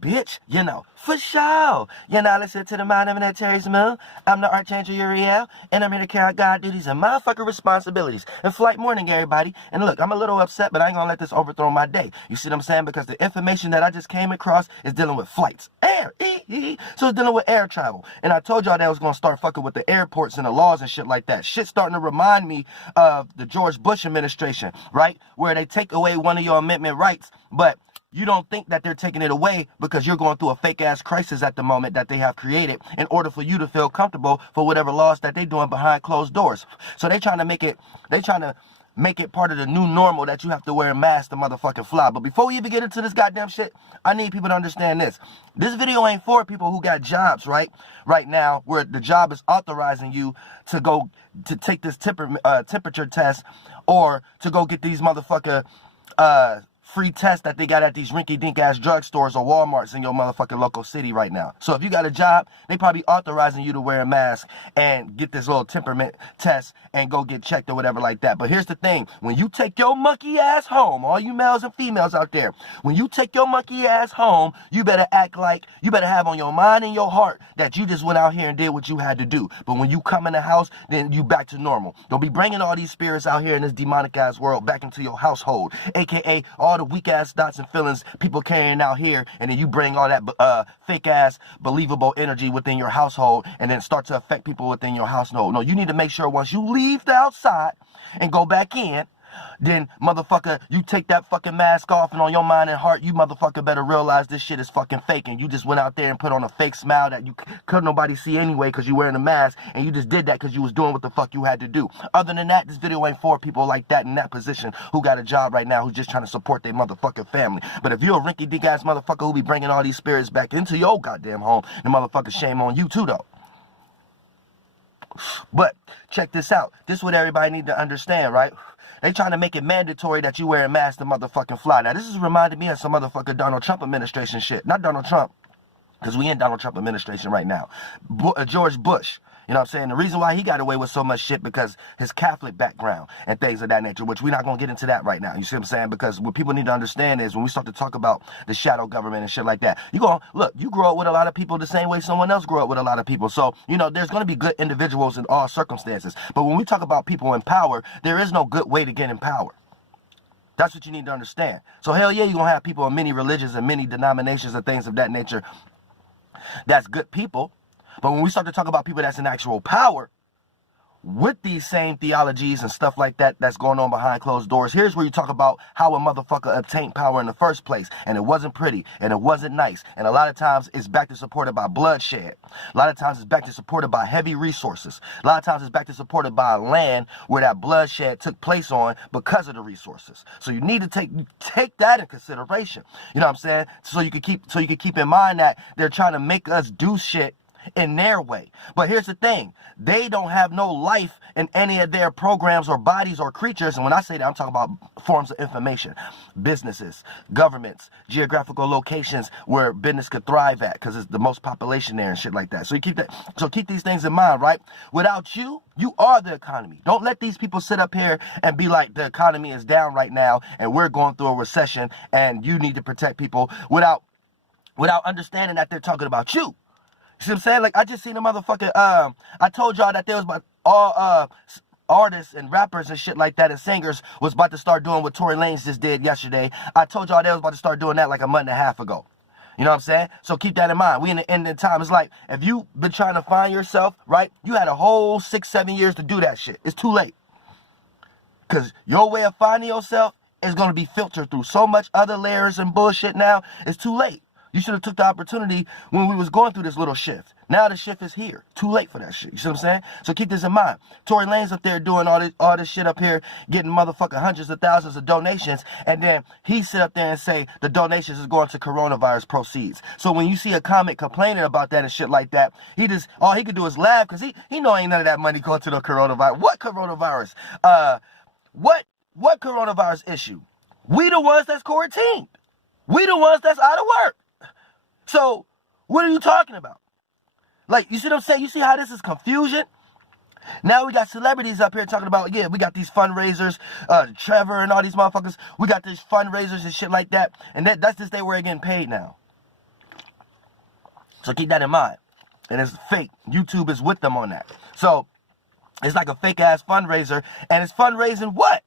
bitch. You know, for sure. You know, listen to the mind of an Terry's Mill. I'm the Archangel Uriel, and I'm here to carry out God duties and motherfucking responsibilities. And flight morning, everybody. And look, I'm a little upset, but I ain't gonna let this overthrow my day. You see what I'm saying? Because the information that I just came across is dealing with flights. Air. So it's dealing with air travel. And I told y'all that I was gonna start fucking with the airports and the laws and shit like that. Shit starting to remind me of the George Bush administration, right? Where they take away one of your amendment rights, but you don't think that they're taking it away because you're going through a fake-ass crisis at the moment that they have created in order for you to feel comfortable for whatever laws that they're doing behind closed doors. So they trying to make it part of the new normal that you have to wear a mask to motherfucking fly. But before we even get into this goddamn shit, I need people to understand this. This video ain't for people who got jobs, right now, where the job is authorizing you to go to take this temperature test or to go get these motherfucker free tests that they got at these rinky-dink ass drugstores or Walmarts in your motherfucking local city right now. So if you got a job, they probably authorizing you to wear a mask and get this little temperament test and go get checked or whatever like that. But here's the thing. When you take your monkey ass home, all you males and females out there, when you take your monkey ass home, you better act like, you better have on your mind and your heart that you just went out here and did what you had to do. But when you come in the house, then you back to normal. Don't be bringing all these spirits out here in this demonic ass world back into your household, aka all the weak ass thoughts and feelings people carrying out here, and then you bring all that fake ass believable energy within your household and then start to affect people within your household. No, you need to make sure once you leave the outside and go back in, then motherfucker, you take that fucking mask off, and on your mind and heart, you motherfucker better realize this shit is fucking fake, and you just went out there and put on a fake smile that you couldn't nobody see anyway because you wearing a mask, and you just did that because you was doing what the fuck you had to do. Other than that, this video ain't for people like that in that position who got a job right now who's just trying to support their motherfucking family. But if you're a rinky-dink ass motherfucker who be bringing all these spirits back into your goddamn home, the motherfucker, shame on you too though. But check this out. This is what everybody need to understand, right? They trying to make it mandatory that you wear a mask to motherfucking fly. Now, this is reminding me of some motherfucker Donald Trump administration shit. Not Donald Trump, because we in Donald Trump administration right now. George Bush. You know what I'm saying? The reason why he got away with so much shit because his Catholic background and things of that nature, which we're not going to get into that right now. You see what I'm saying? Because what people need to understand is when we start to talk about the shadow government and shit like that, you grow up with a lot of people the same way someone else grew up with a lot of people. So, you know, there's going to be good individuals in all circumstances. But when we talk about people in power, there is no good way to get in power. That's what you need to understand. So hell yeah, you're going to have people in many religions and many denominations and things of that nature that's good people. But when we start to talk about people that's in actual power with these same theologies and stuff like that that's going on behind closed doors, here's where you talk about how a motherfucker obtained power in the first place. And it wasn't pretty, and it wasn't nice. And a lot of times it's back to supported by bloodshed. A lot of times it's back to supported by heavy resources. A lot of times it's back to supported by land where that bloodshed took place on because of the resources. So you need to take that in consideration. You know what I'm saying? So you could keep in mind that they're trying to make us do shit in their way. But here's the thing. They don't have no life in any of their programs or bodies or creatures. And when I say that, I'm talking about forms of information, businesses, governments, geographical locations where business could thrive at because it's the most population there and shit like that. So keep these things in mind, right? Without you, you are the economy. Don't let these people sit up here and be like the economy is down right now and we're going through a recession and you need to protect people without understanding that they're talking about you. You see what I'm saying? Like, I just seen a motherfucker, I told y'all that there was about all artists and rappers and shit like that and singers was about to start doing what Tory Lanez just did yesterday. I told y'all they was about to start doing that like a month and a half ago. You know what I'm saying? So keep that in mind. We in the end of the time. It's like, if you've been trying to find yourself, right? You had a whole 6-7 years to do that shit. It's too late. Because your way of finding yourself is going to be filtered through so much other layers and bullshit now. It's too late. You should have took the opportunity when we was going through this little shift. Now the shift is here. Too late for that shit. You see what I'm saying? So keep this in mind. Tory Lanez up there doing all this shit up here, getting motherfucking hundreds of thousands of donations, and then he sit up there and say the donations is going to coronavirus proceeds. So when you see a comic complaining about that and shit like that, all he could do is laugh because he know ain't none of that money going to the coronavirus. What coronavirus? What coronavirus issue? We the ones that's quarantined. We the ones that's out of work. So, what are you talking about? Like, you see what I'm saying? You see how this is confusion? Now we got celebrities up here talking about, yeah, we got these fundraisers, Trevor and all these motherfuckers. We got these fundraisers and shit like that. And that's just their way of getting paid now. So keep that in mind. And it's fake. YouTube is with them on that. So it's like a fake ass fundraiser. And it's fundraising what?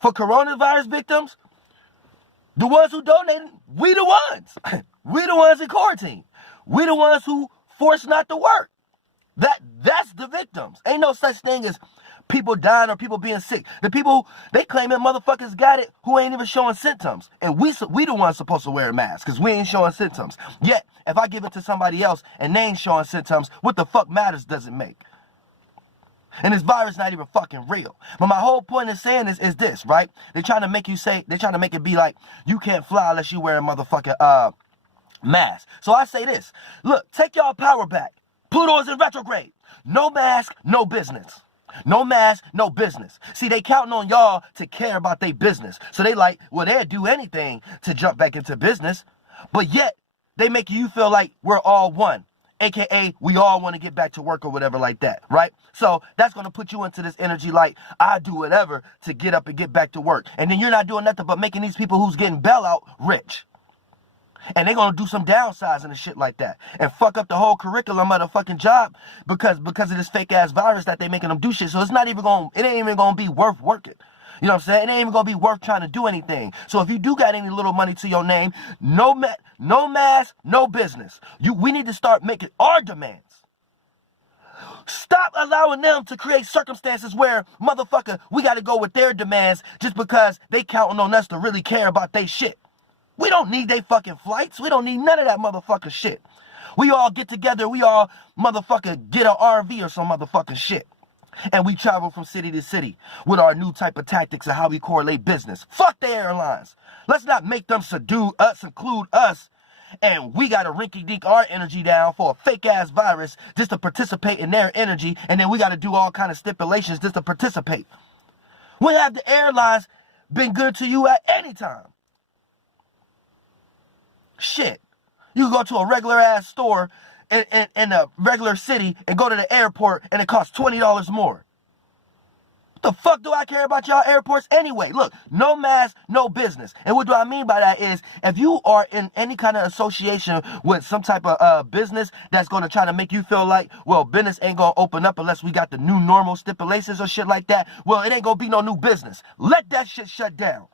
For coronavirus victims? The ones who donated, we the ones. We the ones in quarantine. We the ones who forced not to work. That's the victims. Ain't no such thing as people dying or people being sick. The people, they claiming motherfuckers got it who ain't even showing symptoms. And we the ones supposed to wear a mask because we ain't showing symptoms. Yet, if I give it to somebody else and they ain't showing symptoms, what the fuck matters does it make? And this virus not even fucking real. But my whole point of saying this is this, right? They're trying to make it be like, you can't fly unless you wear a motherfucking mask. So I say this. Look, take y'all power back. Pluto's in retrograde. No mask, no business. No mask, no business. See, they counting on y'all to care about their business. So they like, well, they'll do anything to jump back into business. But yet, they make you feel like we're all one. AKA, we all want to get back to work or whatever like that, right? So that's going to put you into this energy like, I do whatever to get up and get back to work. And then you're not doing nothing but making these people who's getting bailout rich. And they're going to do some downsizing and shit like that. And fuck up the whole curriculum of the fucking job because of this fake ass virus that they making them do shit. So it ain't even going to be worth working. You know what I'm saying? It ain't even going to be worth trying to do anything. So if you do got any little money to your name, no mask, no business. We need to start making our demands. Stop allowing them to create circumstances where, motherfucker, we got to go with their demands just because they counting on us to really care about they shit. We don't need they fucking flights. We don't need none of that motherfucker shit. We all get together. We all motherfucker get an RV or some motherfucking shit. And we travel from city to city with our new type of tactics of how we correlate business. Fuck the airlines. Let's not make them subdue us, include us, and we got to rinky-dink our energy down for a fake-ass virus just to participate in their energy, and then we got to do all kind of stipulations just to participate. When have the airlines been good to you at any time? Shit. You can go to a regular-ass store in a regular city and go to the airport and it costs $20 more. What the fuck do I care about y'all airports anyway? Look, no mask, no business. And what do I mean by that is if you are in any kind of association with some type of business that's going to try to make you feel like, well, business ain't going to open up unless we got the new normal stipulations or shit like that, well, it ain't going to be no new business. Let that shit shut down.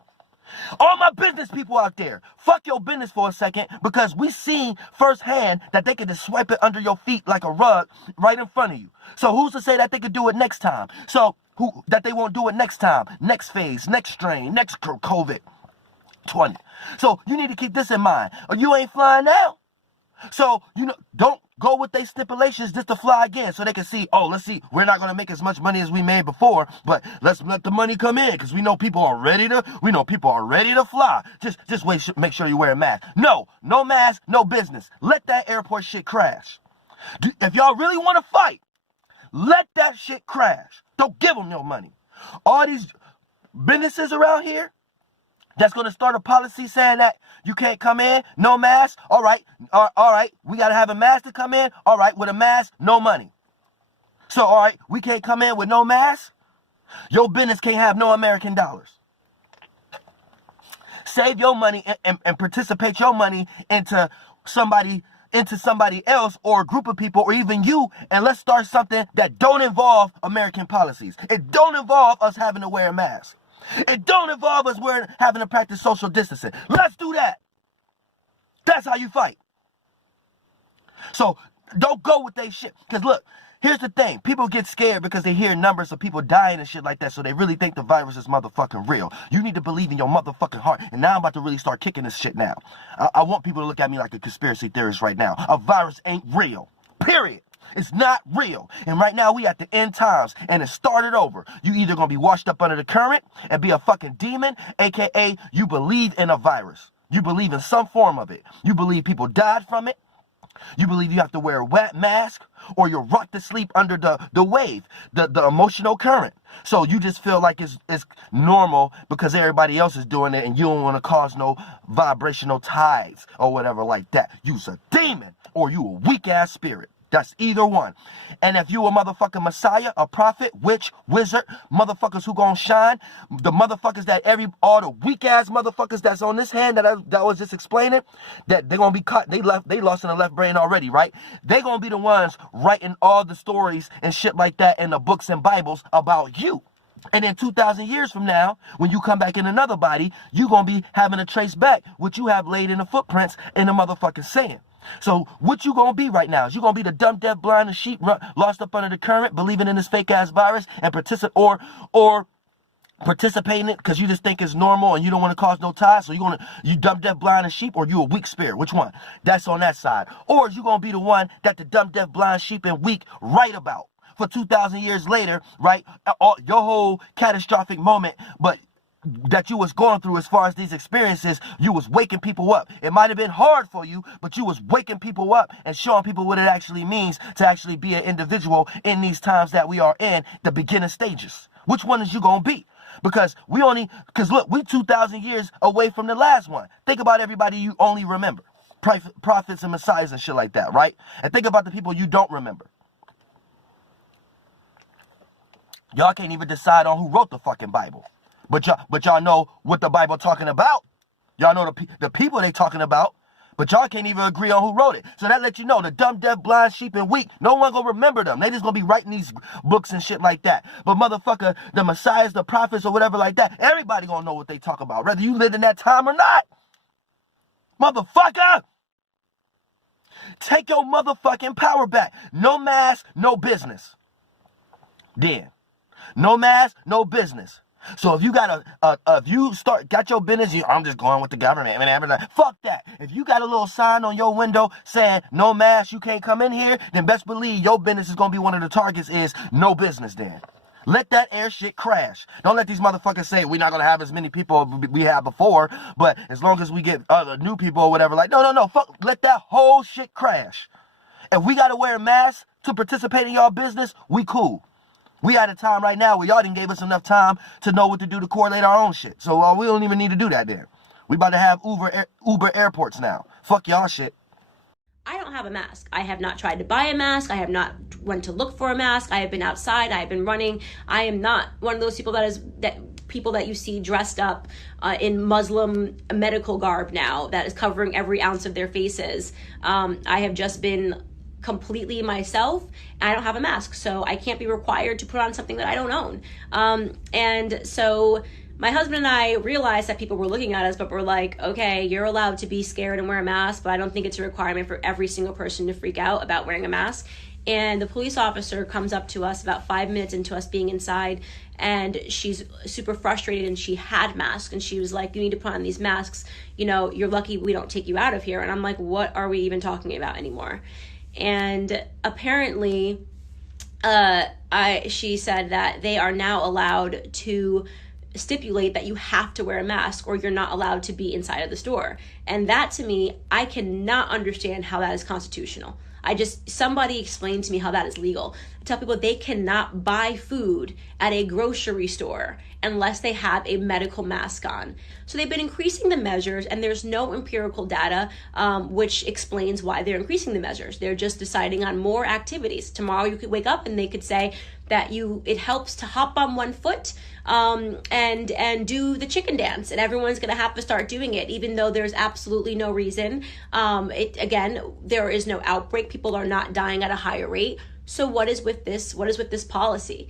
All my business people out there, fuck your business for a second because we seen firsthand that they could just swipe it under your feet like a rug right in front of you. So who's to say that they could do it next time? So that they won't do it next time, next phase, next strain, next COVID-20. So you need to keep this in mind. Or you ain't flying now. So, don't go with their stipulations just to fly again so they can see, oh, let's see, we're not going to make as much money as we made before, but let's let the money come in because we know people are ready to fly. Just wait, make sure you wear a mask. No mask, no business. Let that airport shit crash. If y'all really want to fight, let that shit crash. Don't give them no money. All these businesses around here that's going to start a policy saying that you can't come in, no mask. All right. We got to have a mask to come in. All right. With a mask, no money. So, all right. We can't come in with no mask. Your business can't have no American dollars. Save your money and participate your money into somebody else or a group of people or even you, and let's start something that don't involve American policies. It don't involve us having to wear a mask. It don't involve us having to practice social distancing. Let's do that. That's how you fight. So don't go with they shit. Because look, here's the thing. People get scared because they hear numbers of people dying and shit like that. So they really think the virus is motherfucking real. You need to believe in your motherfucking heart. And now I'm about to really start kicking this shit now. I want people to look at me like a conspiracy theorist right now. A virus ain't real. Period. It's not real. And right now we at the end times and it started over. You either gonna be washed up under the current and be a fucking demon, aka you believe in a virus. You believe in some form of it. You believe people died from it. You believe you have to wear a wet mask or you're rocked to sleep under the wave, the emotional current. So you just feel like it's normal because everybody else is doing it and you don't want to cause no vibrational tides or whatever like that. You's a demon or you a weak ass spirit. That's either one. And if you a motherfucking messiah, a prophet, witch, wizard, motherfuckers who gonna shine, the motherfuckers that all the weak ass motherfuckers that's on this hand that I was just explaining, that they gonna be caught, they lost in the left brain already, right? They gonna be the ones writing all the stories and shit like that in the books and Bibles about you. And then 2,000 years from now, when you come back in another body, you gonna be having to trace back what you have laid in the footprints in the motherfucking sand. So what you gonna be right now? Is you gonna be the dumb, deaf, blind, and sheep lost up under the current, believing in this fake ass virus and participating in it because you just think it's normal and you don't want to cause no ties? So you dumb, deaf, blind, and sheep, or you a weak spirit? Which one? That's on that side. Or is you gonna be the one that the dumb, deaf, blind, sheep, and weak write about for 2,000 years later, right? Your whole catastrophic moment, but that you was going through as far as these experiences, you was waking people up. It might have been hard for you, but you was waking people up and showing people what it actually means to actually be an individual in these times that we are in, the beginning stages. Which one is you gonna be? Because look, we 2,000 years away from the last one. Think about everybody you only remember. Prophets and messiahs and shit like that, right? And think about the people you don't remember. Y'all can't even decide on who wrote the fucking Bible. But y'all know what the Bible talking about. Y'all know the people they talking about. But y'all can't even agree on who wrote it. So that lets you know the dumb, deaf, blind, sheep, and weak, no one gonna remember them. They just gonna be writing these books and shit like that. But motherfucker, the messiahs, the prophets, or whatever like that, everybody gonna know what they talk about, whether you lived in that time or not. Motherfucker! Take your motherfucking power back. No mask, no business. Then. No mask, no business. So if you got got your business, I'm just going with the government. Fuck that. If you got a little sign on your window saying no mask, you can't come in here, then best believe your business is going to be one of the targets is no business then. Let that air shit crash. Don't let these motherfuckers say we're not going to have as many people we had before, but as long as we get other new people or whatever, like, no, fuck, let that whole shit crash. If we got to wear masks to participate in y'all business, we cool. We at a time right now where y'all didn't give us enough time to know what to do to correlate our own shit. So we don't even need to do that then. We about to have Uber airports now. Fuck y'all shit. I don't have a mask. I have not tried to buy a mask. I have not went to look for a mask. I have been outside. I have been running. I am not one of those people that you see dressed up in Muslim medical garb now that is covering every ounce of their faces. I have just been completely myself, and I don't have a mask, so I can't be required to put on something that I don't own. And so my husband and I realized that people were looking at us, but we're like, okay, you're allowed to be scared and wear a mask, but I don't think it's a requirement for every single person to freak out about wearing a mask. And the police officer comes up to us about 5 minutes into us being inside, and she's super frustrated, and she had masks, and she was like, you need to put on these masks. You know, you're lucky we don't take you out of here. And I'm like, what are we even talking about anymore? And apparently, she said that they are now allowed to stipulate that you have to wear a mask or you're not allowed to be inside of the store. And that, to me, I cannot understand how that is constitutional. Somebody explained to me how that is legal. I tell people they cannot buy food at a grocery store unless they have a medical mask on. So they've been increasing the measures, and there's no empirical data which explains why they're increasing the measures. They're just deciding on more activities. Tomorrow you could wake up and they could say that it helps to hop on one foot and do the chicken dance, and everyone's going to have to start doing it, even though there's absolutely no reason. There is no outbreak. People are not dying at a higher rate. So what is with this policy?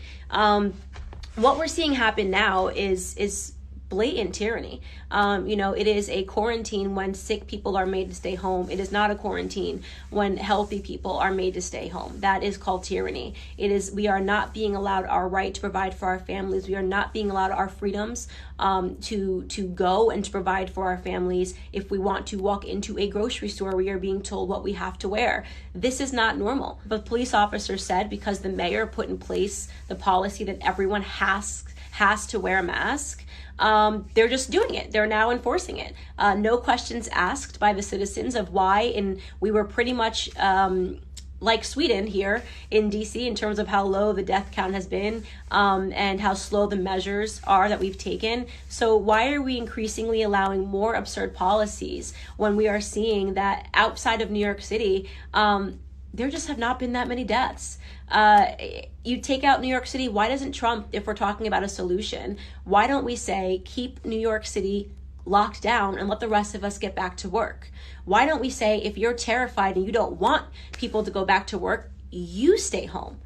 What we're seeing happen now is blatant tyranny. It is a quarantine when sick people are made to stay home. It is not a quarantine when healthy people are made to stay home. That is called tyranny. We are not being allowed our right to provide for our families. We are not being allowed our freedoms to go and to provide for our families. If we want to walk into a grocery store, we are being told what we have to wear. This is not normal. But police officers said because the mayor put in place the policy that everyone has to wear a mask, they're just doing it. They're now enforcing it. No questions asked by the citizens of why. And we were pretty much like Sweden here in DC in terms of how low the death count has been and how slow the measures are that we've taken. So why are we increasingly allowing more absurd policies when we are seeing that outside of New York City, there just have not been that many deaths. You take out New York City, why doesn't Trump, if we're talking about a solution, why don't we say keep New York City locked down and let the rest of us get back to work? Why don't we say if you're terrified and you don't want people to go back to work, you stay home?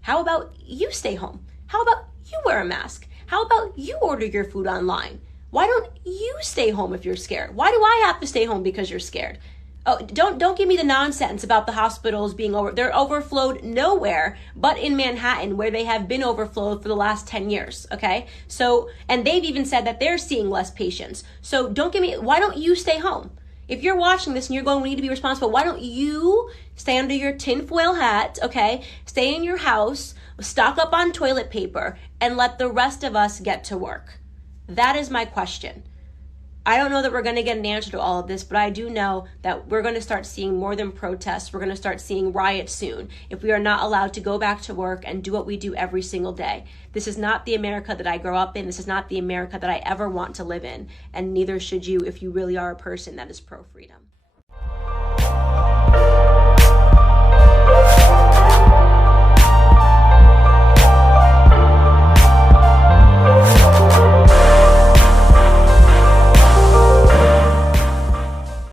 How about you stay home? How about you wear a mask? How about you order your food online? Why don't you stay home if you're scared? Why do I have to stay home because you're scared? Oh, don't give me the nonsense about the hospitals being they're overflowed nowhere but in Manhattan, where they have been overflowed for the last 10 years, okay? So, and they've even said that they're seeing less patients. So why don't you stay home? If you're watching this and you're going, we need to be responsible, why don't you stay under your tinfoil hat, okay? Stay in your house, stock up on toilet paper, and let the rest of us get to work. That is my question. I don't know that we're going to get an answer to all of this, but I do know that we're going to start seeing more than protests. We're going to start seeing riots soon if we are not allowed to go back to work and do what we do every single day. This is not the America that I grew up in. This is not the America that I ever want to live in. And neither should you if you really are a person that is pro-freedom.